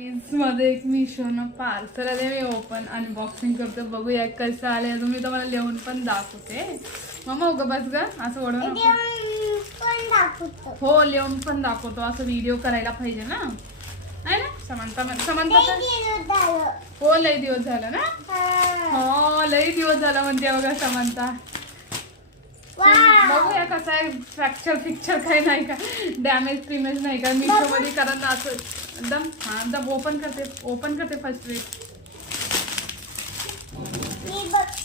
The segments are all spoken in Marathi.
मध्ये एक मिशोनं पार्सल आले, मी ओपन अनबॉक्सिंग करतो, बघूया कसं आले. तुम्ही तुम्हाला लिहून पण दाखवते. मम्मा उगा बस ग, असं ओढू नको. हो लिहून पण दाखवतो, असं व्हिडिओ करायला पाहिजे ना, नाही ना समंता. हो लई दिवस झालं ना. हो लई दिवस झाला म्हणते बघा समंता. बघूया कसं आहे, फ्रॅक्चर पिक्चर काही नाही का, डॅमेज क्रिमेज नाही का मिशो मध्ये. कारण असं एकदम एकदम ओपन करते फर्स्ट वेळ.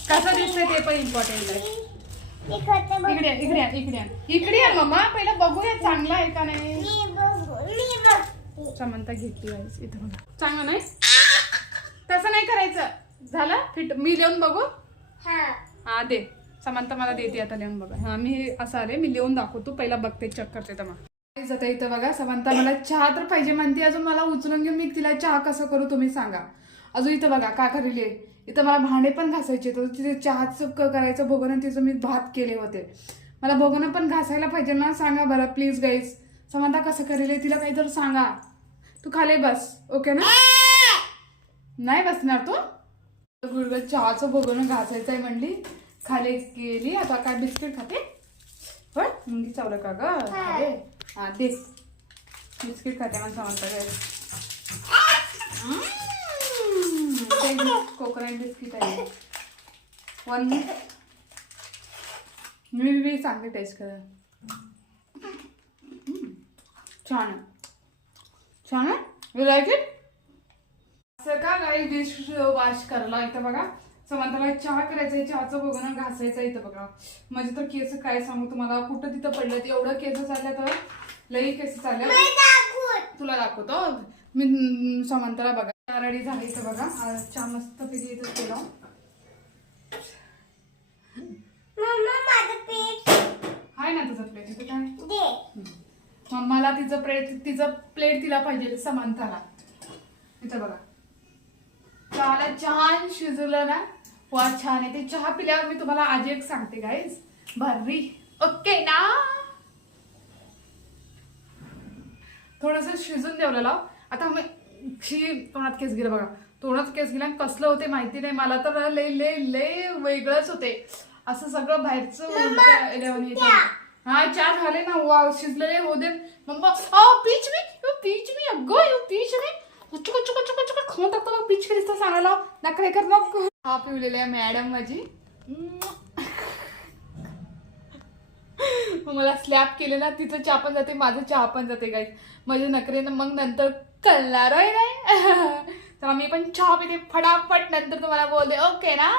कसं दिसतंय ते पण इम्पॉर्टंट आहे. इकडे या मम्मा, पहिला बघूया चांगला आहे का नाही. समंता घेतली आहे इथं बघा. चांगलं नाही, तसं नाही करायचं. झालं फिट, मी लिहून बघू. हा दे समंता, मला देते आता लिहून बघा. हा मी असं आले, मी लिहून दाखवतो, पहिला बघते चेक करते. तर मग जाता इथं बघा, समंता मला चहा तर पाहिजे म्हणते. अजून मला उचलून घेऊन मी तिला चहा कसं करू तुम्ही सांगा. अजून इथं बघा का करेले, इथं मला भांडे पण घासायचे, तर तिथे चहाचं करायचं भोगणं, तिचं मी भात केले होते. मला भोगणं पण घासायला पाहिजे ना, सांगा बरं प्लीज गाईज. समंता कसं करेले तिला काहीतरी सांगा. तू खाली बस, ओके ना. नाही बसणार तू. गुडगुड चहाचं भोगणं घासायचं आहे म्हणली, खाली गेली. आता काय बिस्किट खाते पण मुंगी चावलं का ग. हा दे बिस्किट खाते मला समजतं काय. कोकोनट बिस्किट आहे. वन मी सांगते टेस्ट करा. छान आहे, छान आहे. You like it. असं का काही डिश वॉश करायला. इथं बघा समंताला चहा करायचा आहे, चहाचं भोगणं घासायचं. इथं बघा म्हणजे तर केस काय सांगू तुम्हाला, कुठं तिथं पडलं ते एवढं केस चालल्या, तर लई केस चालल्या. तुला दाखवतो मी. समंताला बघा रेडी झाली. इथं बघा चहा मस्त पैकी इथं केला. हाय ना तुझं प्लेट इथं काय. मम्माला तिचं प्लेट तिला पाहिजे समंताला. इथं बघा चहाला छान शिजलं ना, वा छान आहे. ते चहा पिल्यावर मी तुम्हाला आज एक सांगते गाईज, भारी ओके ना. थोडंसं शिजून ठेवलेलं. आता मी तोंडात केस गेलं बघा, तोंडात केस गेला. कसलं होते माहिती नाही मला, तर लय वेगळंच होते असं सगळं बाहेरचं. हा चहा झाले ना, वाव शिजलेले हो दे मम्मा. पीच मी अगो पीच मी खाऊन टाकतो मग. पीच कधीच सांगायला नखरे कर मग. हा पिवलेली आहे मॅडम माझी. मला स्लॅप केले ना, तिचं चहा पण जाते, माझं चहा पण जाते गाईज. माझे नखरे मग नंतर कळणार आहे नाही. तर मी पण चहा पिते फटाफट, नंतर तुम्हाला बोलते ओके ना.